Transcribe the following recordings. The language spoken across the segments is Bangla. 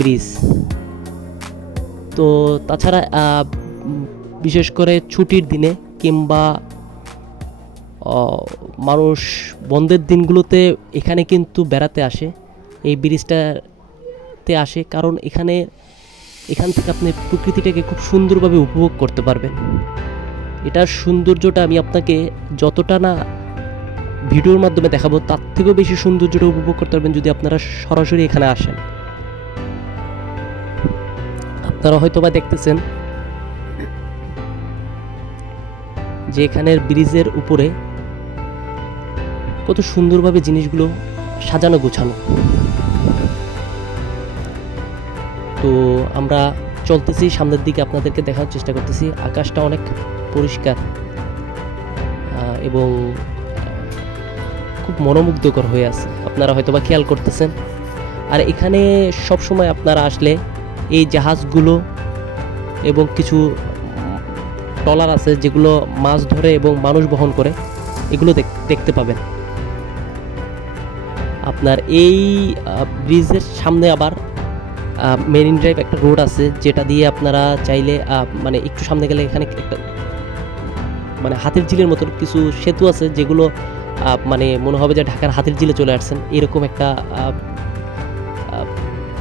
ব্রিজ। তো তাছাড়া বিশেষ করে ছুটির দিনে কিংবা মানুষ বন্ধের দিনগুলোতে এখানে কিন্তু বেড়াতে আসে, এই ব্রিজটাতে আসে। কারণ এখানে, এখান থেকে আপনি প্রকৃতিটাকে খুব সুন্দরভাবে উপভোগ করতে পারবেন। এটার সৌন্দর্যটা আমি আপনাকে যতটা না ভিডিওর মাধ্যমে দেখাবো, তার থেকেও বেশি সৌন্দর্যটা উপভোগ করতে পারবেন যদি আপনারা সরাসরি এখানে আসেন। আপনারা হয়তো বা দেখতেছেন যে এখানের ব্রিজের উপরে কত সুন্দরভাবে জিনিসগুলো সাজানো, গোছানো। তো আমরা চলতেছি, সামনের দিকে আপনাদেরকে দেখার চেষ্টা করতেছি। আকাশটা অনেক পরিষ্কার এবং খুব মনোমুগ্ধকর হয়ে আছে। আপনারা হয়তো বা খেয়াল করতেছেন। আর এখানে সব সময় আপনারা আসলে এই জাহাজগুলো এবং কিছু ট্রলার আছে যেগুলো মাছ ধরে এবং মানুষ বহন করে, এগুলো দেখ- দেখতে পাবেন। আপনার এই ব্রিজের সামনে আবার মেরিন ড্রাইভ একটা রোড আছে, যেটা দিয়ে আপনারা চাইলে মানে একটু সামনে গেলে এখানে একটা মানে হাতের ঝিলের মতো কিছু সেতু আছে, যেগুলো মানে মনে হবে যে ঢাকার হাতের ঝিলে চলে আসছেন। এরকম একটা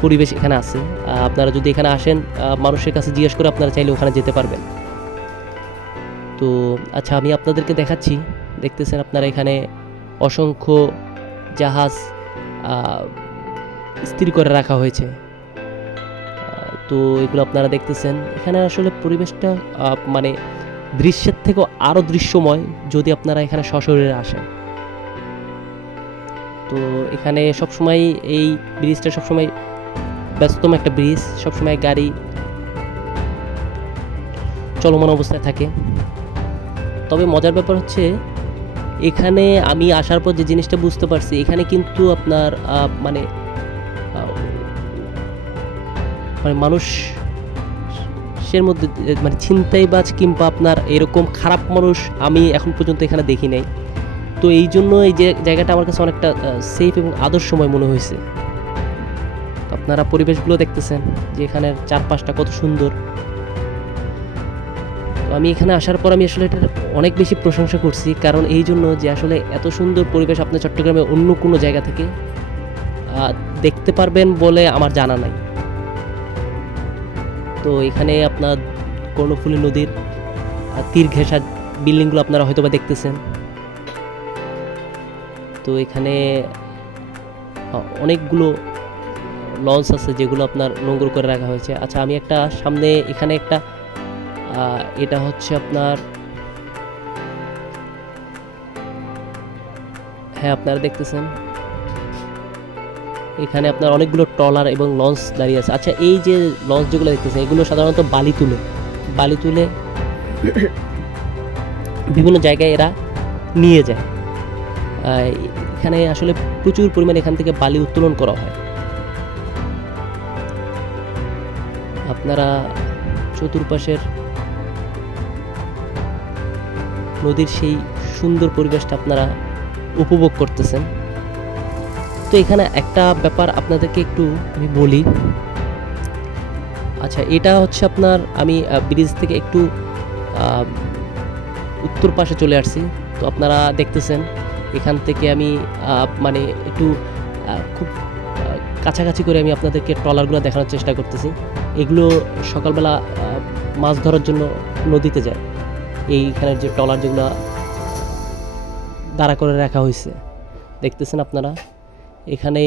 পরিবেশ এখানে আছে। আপনারা যদি এখানে আসেন মানুষের কাছে জিজ্ঞেস করে আপনারা চাইলে ওখানে যেতে পারবেন। তো আচ্ছা আমি আপনাদেরকে দেখাচ্ছি। দেখতেছেন আপনারা এখানে অসংখ্য জাহাজ স্থির করে রাখা হয়েছে। তো, এগুলো আপনারা দেখতেছেন। এখানে আসলে পরিবেশটা মানে দৃশ্যের থেকেও আরও দৃশ্যময় যদি আপনারা এখানে সশরীরে আসেন। তো, এখানে সবসময় এই ব্রিজটা সবসময় ব্যস্ততম একটা ব্রিজ সবসময় গাড়ি চলমান অবস্থায় থাকে। তবে মজার ব্যাপার হচ্ছে, এখানে আমি আসার পর যে জিনিসটা বুঝতে পারছি, এখানে কিন্তু আপনার মানে মানে মানুষ সের মধ্যে মানে ছিনতাইবাজ কিংবা আপনার এরকম খারাপ মানুষ আমি এখন পর্যন্ত এখানে দেখি নাই। তো এই জন্য এই যে জায়গাটা আমার কাছে অনেকটা সেফ এবং আদর্শময় মনে হয়েছে। আপনারা পরিবেশগুলো দেখতেছেন যে এখানের চারপাশটা কত সুন্দর। তো আমি এখানে আসার পর আমি আসলে এটার অনেক বেশি প্রশংসা করছি, কারণ এই জন্য যে আসলে এত সুন্দর পরিবেশ আপনার চট্টগ্রামে অন্য কোনো জায়গা থেকে দেখতে পারবেন বলে আমার জানা নাই। তো এখানে আপনার কর্ণফুলী নদীর তীর ঘেঁষা বিল্ডিংগুলো আপনারা হয়তো বা দেখতেছেন। তো এখানে অনেকগুলো লঞ্চ আছে যেগুলো আপনার নোংর করে রাখা হয়েছে। আচ্ছা আমি একটা সামনে এখানে একটা এটা হচ্ছে আপনার হ্যাঁ আপনারা দেখতেছেন। এখানে আপনার অনেকগুলো ট্রলার এবং লঞ্চ দাঁড়িয়ে আছে। আচ্ছা এই যে লঞ্চ যেগুলো দেখতেছেন, এগুলো সাধারণত বালি তুলে বালি তুলে বিভিন্ন জায়গায় এরা নিয়ে যায়। এখানে আসলে প্রচুর পরিমাণে এখান থেকে বালি উত্তোলন করা হয়। আপনারা চতুর্পাশের নদীর সেই সুন্দর পরিবেশটা আপনারা উপভোগ করতেছেন। তো এখানে একটা ব্যাপার আপনাদেরকে একটু আমি বলি। আচ্ছা এটা হচ্ছে আপনার আমি ব্রিজ থেকে একটু উত্তর পাশে চলে আসছি। তো আপনারা দেখতেছেন, এখান থেকে আমি মানে একটু খুব কাছাকাছি করে আমি আপনাদেরকে ট্রলারগুলো দেখানোর চেষ্টা করতেছি। এগুলো সকালবেলা মাছ ধরার জন্য নদীতে যায়। এইখানের যে ট্রলার যেগুলো দাঁড়া করে রাখা হয়েছে। দেখতেছেন আপনারা? এখানে